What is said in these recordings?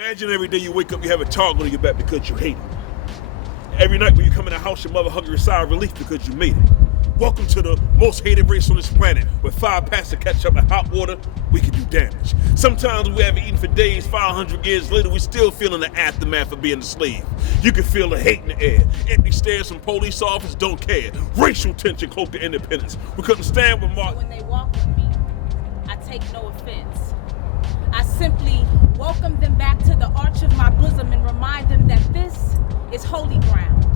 Imagine every day you wake up, you have a target on your back because you hate it. Every night when you come in the house, your mother hugs a sigh of relief because you made it. Welcome to the most hated race on this planet. With 5 packs of ketchup and hot water, we can do damage. Sometimes we haven't eaten for days, 500 years later, we still feeling the aftermath of being a slave. You can feel the hate in the air. Empty stares from police officers don't care. Racial tension cloaked to independence. We couldn't stand with Martin. When they walk with me, I take no offense. I simply welcome them back to the arch of my bosom and remind them that this is holy ground.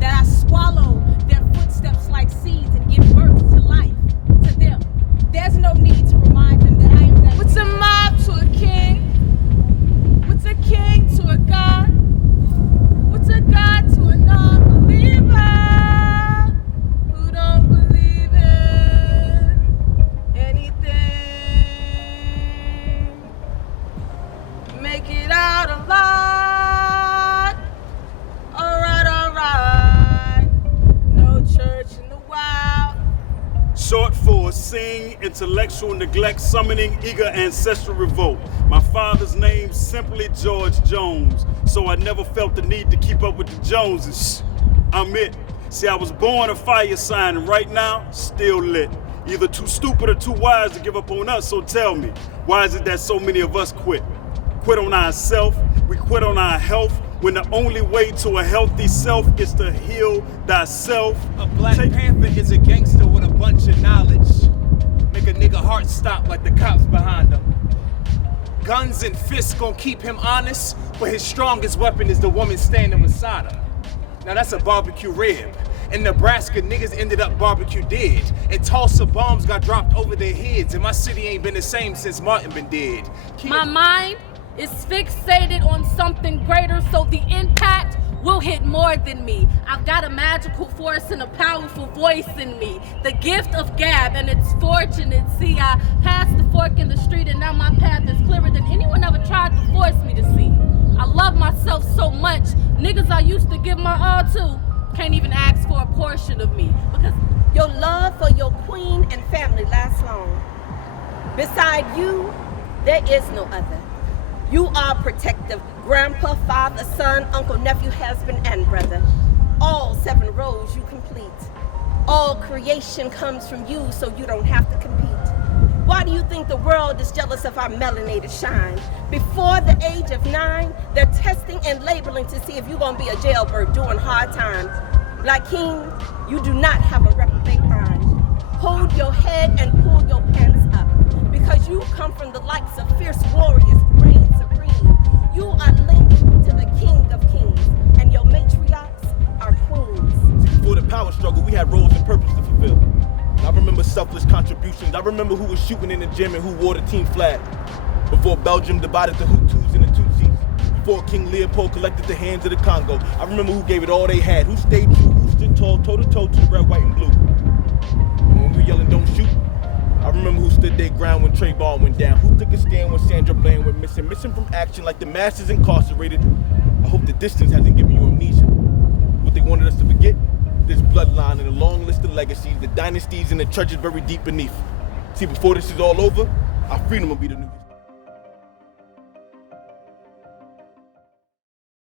That I swallow their footsteps like seeds and give birth to life to them. There's no need to remind them that I am that. What's a mob to a king? What's a king to a god? What's a god to a non-believer who don't believe in anything? Make it out alive. Short for sing, intellectual neglect, summoning eager ancestral revolt. My father's name simply George Jones, so I never felt the need to keep up with the Joneses. I'm it. See, I was born a fire sign, and right now, still lit. Either too stupid or too wise to give up on us, so tell me, why is it that so many of us quit? Quit on ourselves, we quit on our health, when the only way to a healthy self is to heal thyself. A Black Panther is a gangster with a bunch of knowledge. Make a nigga heart stop like the cops behind him. Guns and fists gon' keep him honest, but his strongest weapon is the woman standing beside him. Now that's a barbecue rib. In Nebraska, niggas ended up barbecue dead. In Tulsa, bombs got dropped over their heads, and my city ain't been the same since Martin been dead. My mind is fixated on something greater, so the impact will hit more than me. I've got a magical force and a powerful voice in me. The gift of gab, and it's fortunate. See, I passed the fork in the street, and now my path is clearer than anyone ever tried to force me to see. I love myself so much. Niggas I used to give my all to can't even ask for a portion of me, because your love for your queen and family lasts long. Beside you, there is no other. You are protective, grandpa, father, son, uncle, nephew, husband, and brother. All 7 roles you complete. All creation comes from you, so you don't have to compete. Why do you think the world is jealous of our melanated shine? Before the age of 9, they're testing and labeling to see if you're gonna be a jailbird doing hard times. Like King, you do not have a reprobate mind. Hold your head and pull your pants up, because you come from the likes of fierce warriors who reign supreme. You are linked to the King of Kings, and your matriarchs are queens. Before the power struggle, we had roles and purpose to fulfill. I remember selfless contributions. I remember who was shooting in the gym and who wore the team flag. Before Belgium divided the Hutus and the Tutsis. Before King Leopold collected the hands of the Congo. I remember who gave it all they had, who stayed true, who stood tall, toe-to-toe to red, white, and blue. And when we yelling, don't shoot, I remember who stood their ground when Trayvon went down, who took a stand when Sandra Bland went missing from action like the masses incarcerated. I hope the distance hasn't given you amnesia. What they wanted us to forget? This bloodline and a long list of legacies, the dynasties and the treasures buried deep beneath. See, before this is all over, our freedom will be the news.